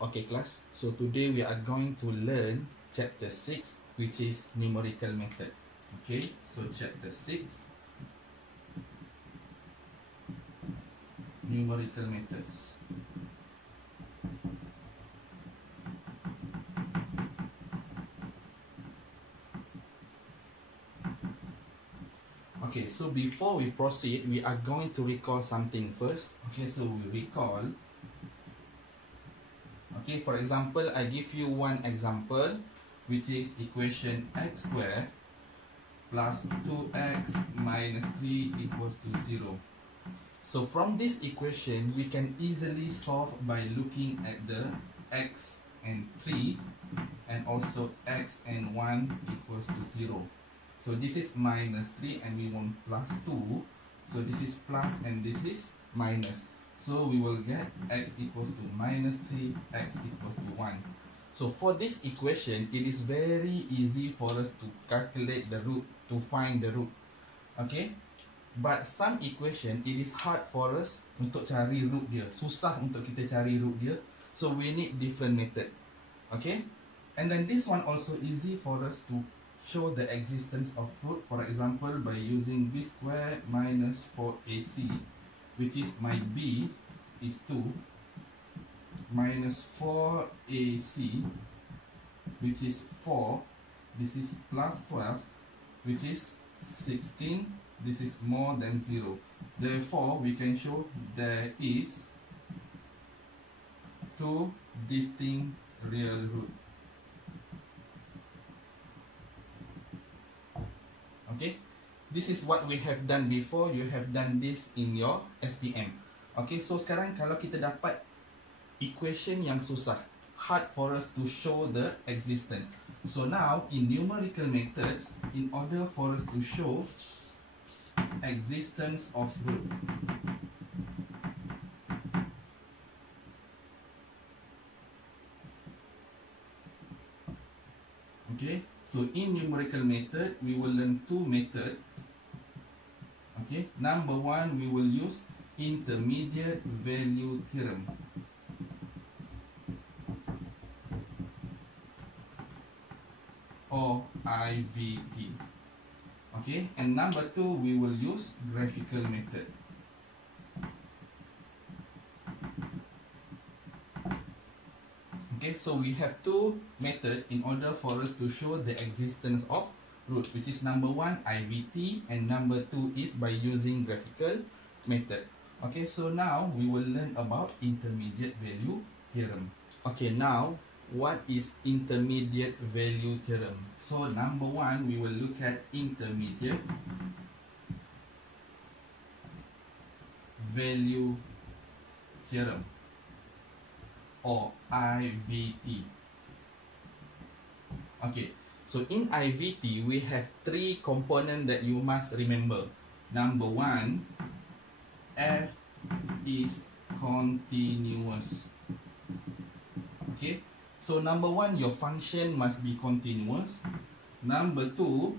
Okay class, so today we are going to learn chapter 6, which is numerical method. Okay, so chapter 6, numerical methods. Okay, so before we proceed, we are going to recall something first. Okay, so we recall. Okay, for example, I give you one example, which is equation x squared plus 2x minus 3 equals to 0. So from this equation, we can easily solve by looking at the x and 3 and also x and 1 equals to 0. So this is minus 3 and we want plus 2. So this is plus and this is minus. So we will get x equals to minus 3, x equals to 1. So for this equation, it is very easy for us to calculate the root, to find the root. Okay? But some equation, it is hard for us untuk cari root dia. Susah untuk kita cari root dia. So we need different method. Okay? And then this one also easy for us to show the existence of root. For example, by using b squared minus 4ac, which is my b is 2 minus 4ac, which is 4, this is plus 12, which is 16, this is more than 0. Therefore, we can show there is 2 distinct real root. Okay, this is what we have done before. You have done this in your STPM. Okay, so sekarang kalau kita dapat equation yang susah, hard for us to show the existence. So now in numerical methods, in order for us to show existence of root, okay, so in numerical method, we will learn two methods. Okay, number one, we will use intermediate value theorem. Or IVT. Okay, and number two, we will use graphical method. Okay, so we have two methods in order for us to show the existence of root, which is number one IVT and number two is by using graphical method. Okay, so now we will learn about intermediate value theorem. Okay, now what is intermediate value theorem? So number one, we will look at intermediate value theorem or IVT. Okay, so in IVT, we have three components that you must remember. Number one, f is continuous. Okay, so number one, your function must be continuous. Number two,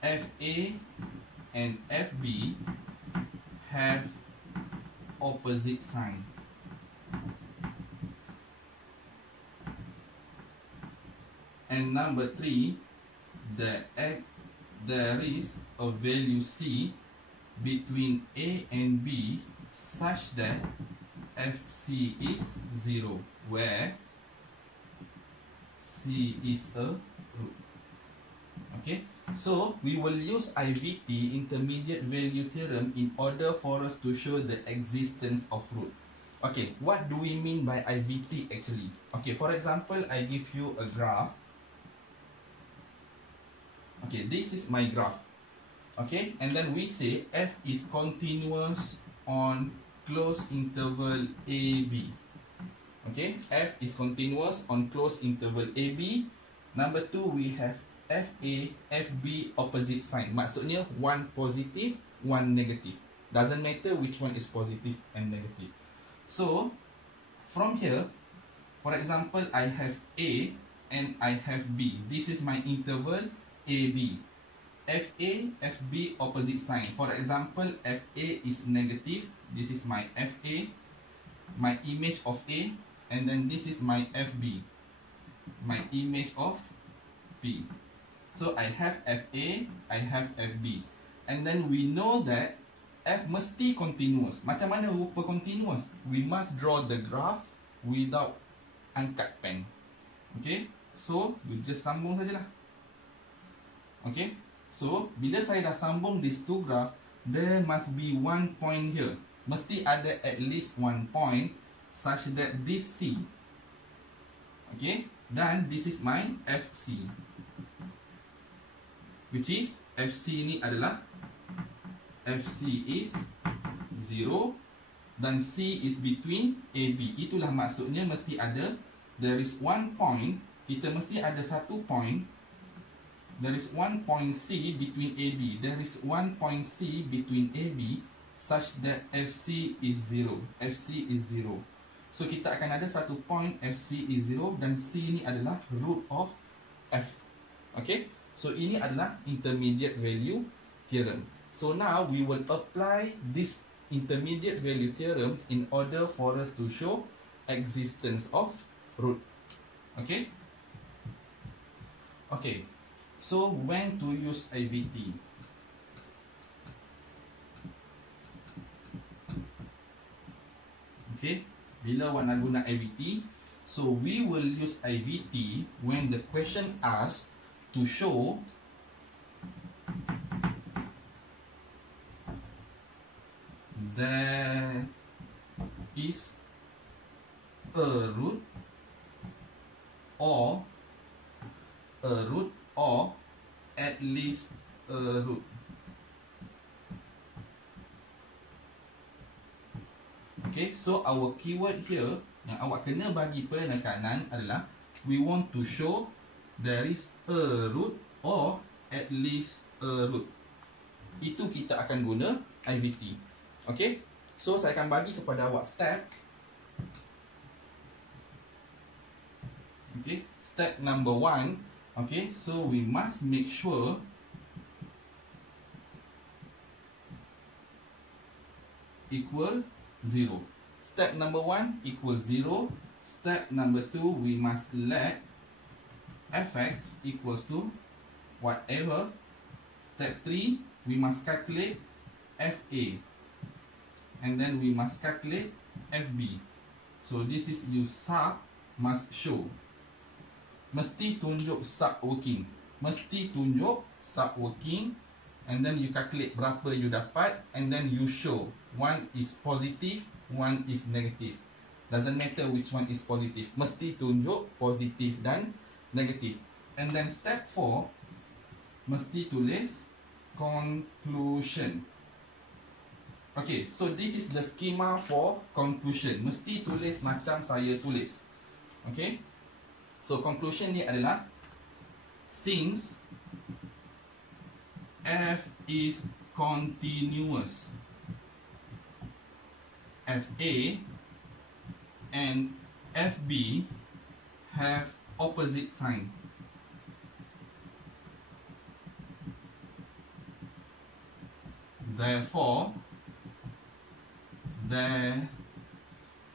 fa and fb have opposite sign. And number three, there is a value c between a and b such that fc is 0, where c is a root. Okay, so we will use IVT, intermediate value theorem, in order for us to show the existence of root. Okay, what do we mean by IVT actually? Okay, for example, I give you a graph. Okay, this is my graph. Okay, and then we say f is continuous on closed interval AB. Okay, f is continuous on closed interval AB. Number two, we have FA, FB opposite sign. Maksudnya one positive, one negative. Doesn't matter which one is positive and negative. So from here, for example, I have A and I have B. This is my interval AB. FA, FB opposite sign. For example, FA is negative. This is my FA, my image of A. and then this is my FB, my image of P. So I have FA, I have FB, and then we know that F mesti continuous. Macam mana rupa continuous? We must draw the graph without angkat pen. Okay, so we just sambung sajalah. Okay, so bila saya dah sambung these two graph, there must be one point here. Mesti ada at least one point such that this C. Okay, dan this is my FC, which is FC ni adalah FC is 0 dan C is between AB. Itulah maksudnya mesti ada, there is one point, kita mesti ada satu point. There is one point C between AB. There is one point C between AB such that FC is 0. FC is 0. So kita akan ada satu point FC is 0 dan C ni adalah root of F. Okay, so ini adalah intermediate value theorem. So now we will apply this intermediate value theorem in order for us to show existence of root. Okay. Okay. So when to use IVT? Okay. Bila awak nak guna IVT? So we will use IVT when the question asks to show there is a root or at least a root. Okay, so our keyword here yang awak kena bagi penekanan adalah we want to show there is a root or at least a root. Itu kita akan guna IVT. Okay, so saya akan bagi kepada awak step. Okay, step number 1. Okay, so we must make sure equal 0. Step number 1 equal 0. Step number 2, we must let fx equals to whatever. Step 3, we must calculate fa. And then we must calculate FB. So this is you sub must show. Mesti tunjuk sub working. Mesti tunjuk sub working. And then you calculate berapa you dapat. And then you show one is positive, one is negative. Doesn't matter which one is positive. Mesti tunjuk positif dan negatif. And then step 4, mesti tulis conclusion. Okay, so this is the schema for conclusion. Mesti tulis macam saya tulis. Okay, so conclusion ni adalah since F is continuous, FA and FB have opposite sign. Therefore, there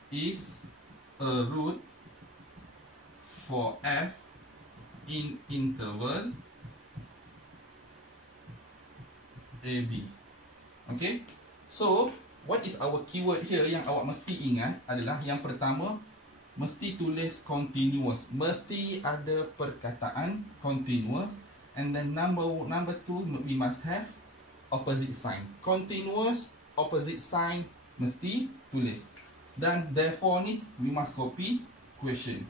is a root for F in interval AB. Okay, so what is our keyword here yang awak mesti ingat adalah yang pertama, mesti tulis continuous. Mesti ada perkataan continuous. And then number 2, we must have opposite sign. Continuous, opposite sign, mesti tulis. Dan therefore ni we must copy question.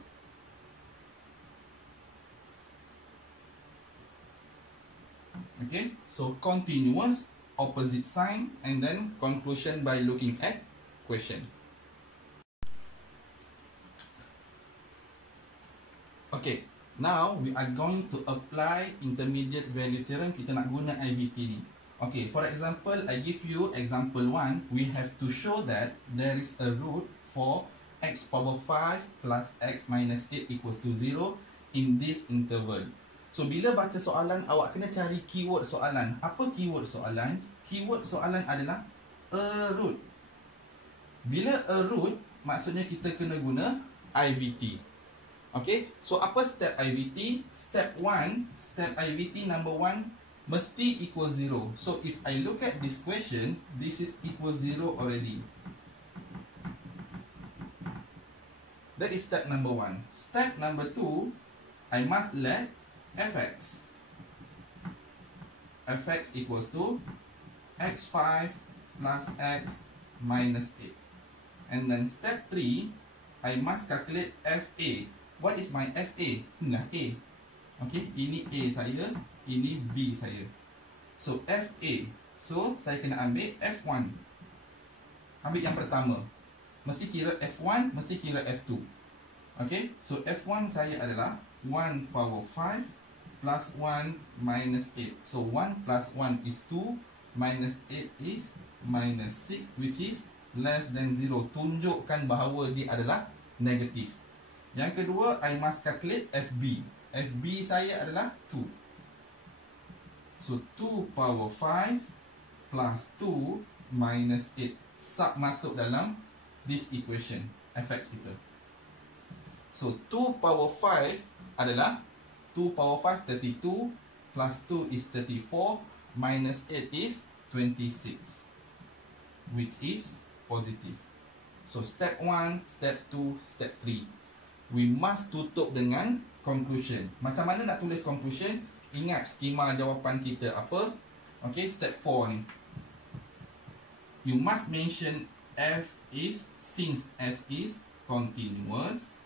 Okay, so continuous, opposite sign, and then conclusion by looking at question. Okay, now we are going to apply intermediate value theorem. Kita nak guna IVT ni. Okay, for example, I give you example 1. We have to show that there is a root for x power 5 plus x minus 8 equals to 0 in this interval. So, bila baca soalan, awak kena cari keyword soalan. Apa keyword soalan? Keyword soalan adalah a root. Bila a root, maksudnya kita kena guna IVT. Okay, so apa step IVT? Step 1, step IVT number 1 mesti equal 0. So if I look at this question, this is equal 0 already. That is step number 1. Step number 2, I must let fx equals to x5 plus x minus 8. And then step 3, I must calculate FA. What is my FA? Inilah A. Okay, ini A saya, ini B saya. So FA, so saya kena ambil F1. Ambil yang pertama. Mesti kira F1, mesti kira F2. Okay, so F1 saya adalah 1 power 5 plus 1 minus 8. So 1 plus 1 is 2, minus 8 is minus 6, which is less than 0. Tunjukkan bahawa dia adalah negatif. Yang kedua, I must calculate FB. FB saya adalah 2. So 2 power 5 plus 2 minus 8. Sub masuk dalam this equation, fx kita. So 2 power 5 adalah 2 power 5 32 plus 2 is 34 minus 8 is 26, which is positive. So step 1, step 2, step 3. We must tutup dengan conclusion. Macam mana nak tulis conclusion? Ingat skema jawapan kita apa? Okay, step 4 ni. You must mention f is, since f is continuous,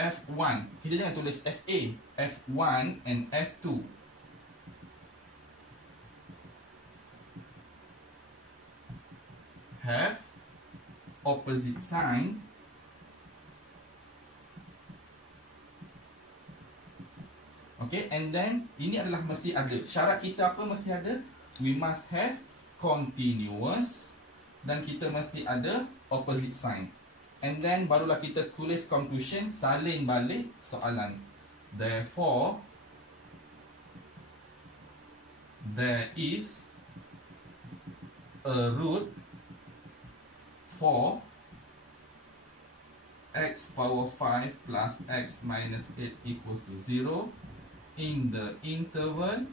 F1, kita jangan tulis FA, F1 and F2. Have opposite sign okay, and then ini adalah mesti ada. Syarat kita apa mesti ada? We must have continuous dan kita mesti ada opposite sign. And then barulah kita tulis conclusion, salin balik soalan. Therefore, there is a root for x power 5 plus x minus 8 equals to 0 in the interval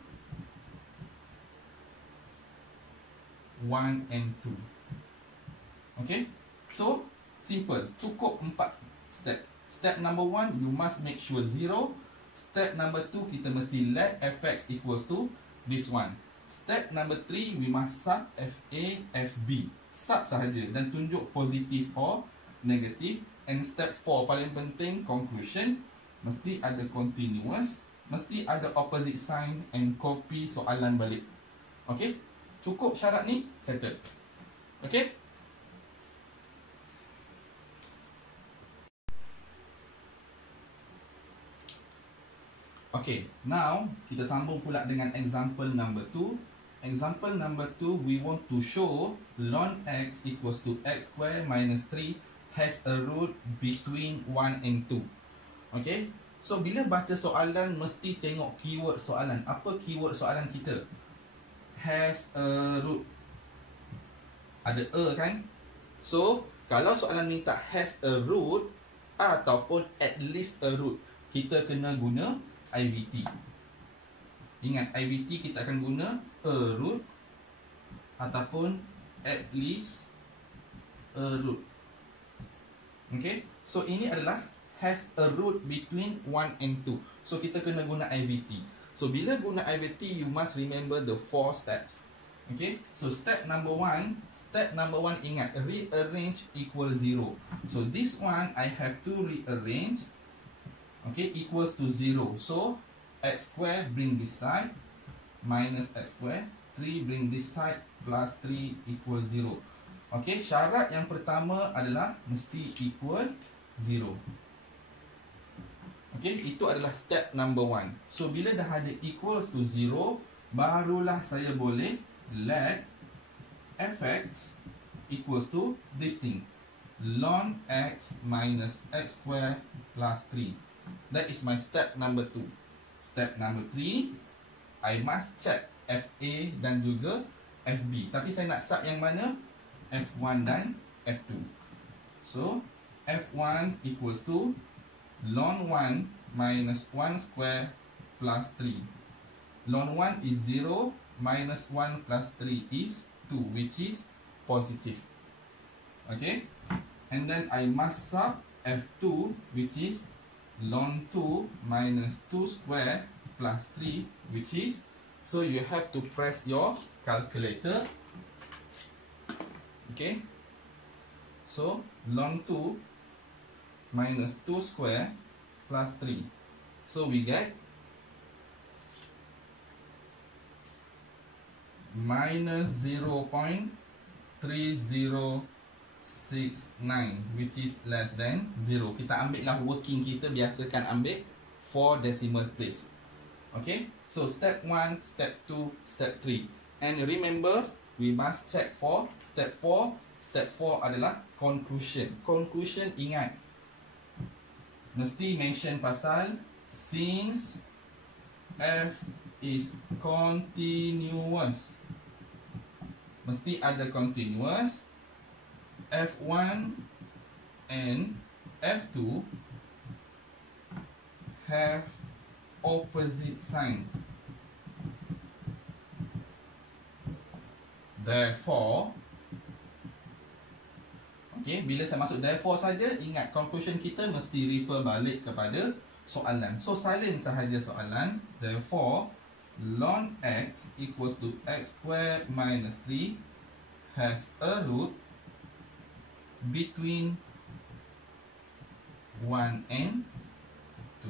1 and 2. Okay, so simple, cukup 4 step. Step number 1, you must make sure 0. Step number 2, kita mesti let fx equals to this one. Step number 3, we must sub fa, fb. Sub sahaja dan tunjuk positif or negatif. And step 4, paling penting, conclusion. Mesti ada continuous, mesti ada opposite sign and copy soalan balik. Okay, cukup syarat ni, settled. Okay. Okay, now kita sambung pula dengan example number 2. Example number 2, we want to show ln x equals to x square minus 3 has a root between 1 and 2. Okay, so bila baca soalan mesti tengok keyword soalan. Apa keyword soalan kita? Has a root. Ada a kan? So kalau soalan minta has a root ataupun at least a root, kita kena guna IVT. Ingat, IVT kita akan guna a root ataupun at least a root. Okay, so ini adalah has a root between 1 and 2. So kita kena guna IVT. So bila guna IVT, you must remember the 4 steps. Okay, so step number 1 ingat, rearrange equal 0. So this one I have to rearrange. Okay, equals to 0. So x square bring this side, minus x square, 3 bring this side, plus 3 equals 0. Okay, syarat yang pertama adalah mesti equal 0. Okay, itu adalah step number 1. So bila dah ada equals to 0, barulah saya boleh let fx equals to this thing, ln x minus x square plus 3. That is my step number 2. Step number 3, I must check FA dan juga FB. Tapi saya nak sub yang mana? F1 dan F2. So, F1 equals to ln 1 minus 1 square plus 3. Ln 1 is 0, minus 1 plus 3 is 2, which is positive. Okay? And then I must sub F2, which is ln 2 minus 2 square plus 3, which is, so you have to press your calculator. Okay? So, ln 2 minus 2 square plus 3. So, we get minus 0.3069, which is less than 0. Kita ambil lah working kita, biasakan ambil 4 decimal place. Okay, so step 1, step 2, step 3. And remember, we must check for step 4. Step 4 adalah conclusion. Conclusion, ingat, mesti mention pasal since f is continuous. Mesti ada continuous. F1 and F2 have opposite sign. Therefore, okay, bila saya masuk therefore saja, ingat conclusion kita mesti refer balik kepada soalan. So, salin sahaja soalan. Therefore, ln x equals to x square minus 3 has a root between 1 and 2.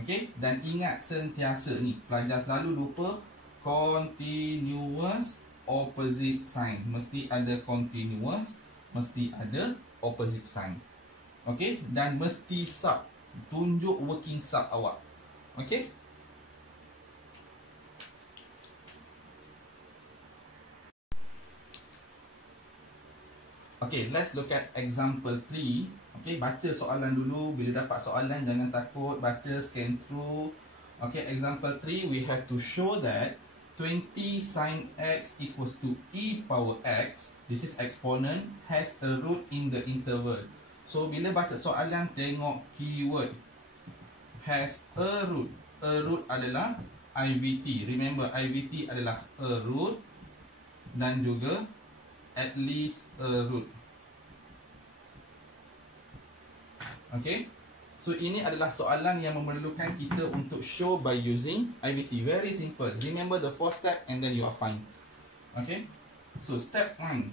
Okay, dan ingat sentiasa ni, pelajar selalu lupa continuous opposite sign. Mesti ada continuous, mesti ada opposite sign. Okay, dan mesti sub. Tunjuk working sub awak. Okay. Okay, let's look at example 3. Okay, baca soalan dulu. Bila dapat soalan, jangan takut. Baca, scan through. Okay, example 3, we have to show that 20 sin x equals to e power x, this is exponent, has a root in the interval. So, bila baca soalan, tengok keyword has a root. A root adalah IVT. Remember, IVT adalah a root dan juga at least a root. Okay, so ini adalah soalan yang memerlukan kita untuk show by using IVT. Very simple. Remember the 4 step and then you are fine. Okay, so step 1.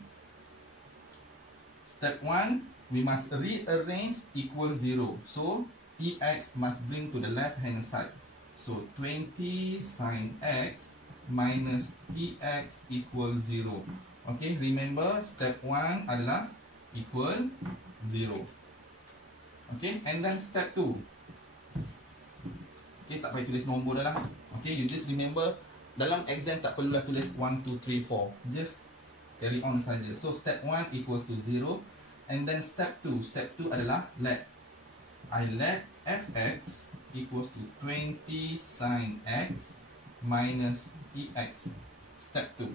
Step 1, we must rearrange equal 0. So, EX must bring to the left hand side. So, 20 sin x minus EX equals 0. Okay, remember step 1 adalah equal 0. Okay, and then step 2. Okay, tak payah tulis nombor dah lah. Okay, you just remember, dalam exam tak perlulah tulis 1, 2, 3, 4. Just carry on saja. So, step 1 equals to 0. And then step 2. Step 2 adalah let. I let fx equals to 20 sin x minus ex. Step 2.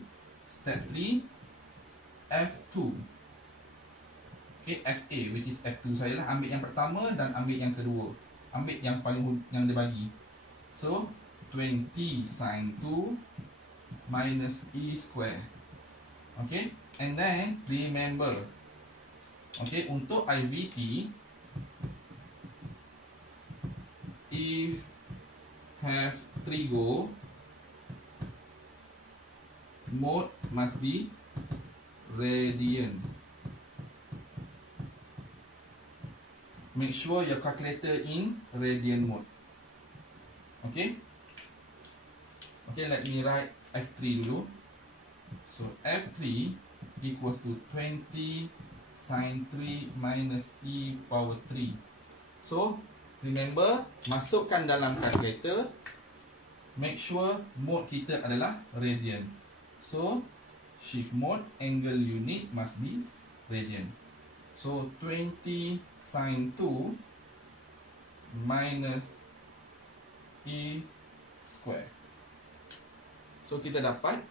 Step 3, f2. Okay, FA, which is F2 saya lah. Ambil yang pertama dan ambil yang kedua. Ambil yang paling yang dia bagi. So, 20 sin 2 minus E square. Okay, and then remember. Okay, untuk IVT, if have trigo, mode must be radian. Make sure your calculator in radian mode. Okay. Okay, let me write F3 dulu. So, F3 equals to 20 sin 3 minus E power 3. So, remember, masukkan dalam calculator. Make sure mode kita adalah radian. So, shift mode, angle unit must be radian. So, 20 sin 2 minus E square. So kita dapat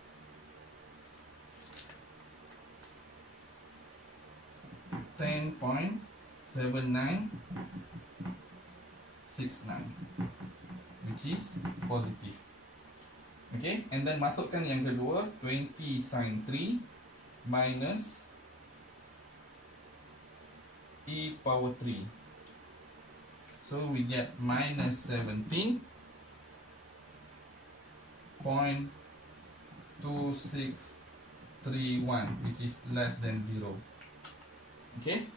$10.7969, which is positive. Okay, and then masukkan yang kedua, 20 sin 3 minus e power 3. So we get minus 17.2631, which is less than 0. Okay,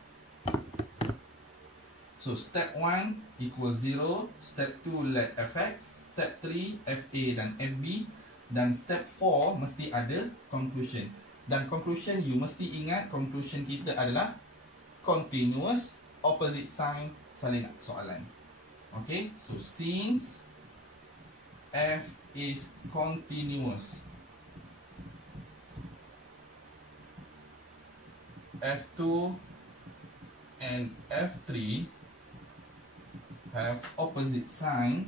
so step 1 equals 0, step 2 let fx, step 3 fa dan fb, dan step 4 mesti ada conclusion. Dan conclusion, you mesti ingat conclusion kita adalah continuous, opposite sign, saling soalan. Okay, so since f is continuous, f2 and f3 have opposite sign,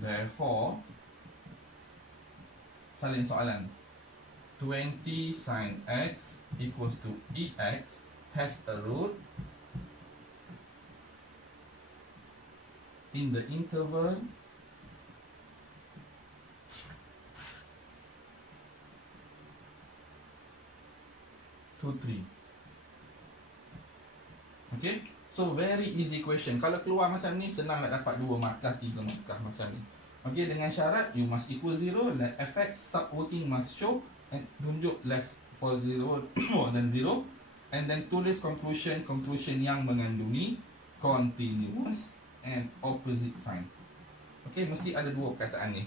therefore salin soalan 20 sin x equals to ex has a root in the interval to 3. Okay, so very easy question. Kalau keluar macam ni, senang nak dapat 2 markah, 3 markah macam ni. Okay, dengan syarat you must equal 0, let fx sub working must show, and tunjuk less for 0 more than 0, and then tulis conclusion yang mengandungi continuous and opposite sign. Okay, mesti ada 2 perkataan ni.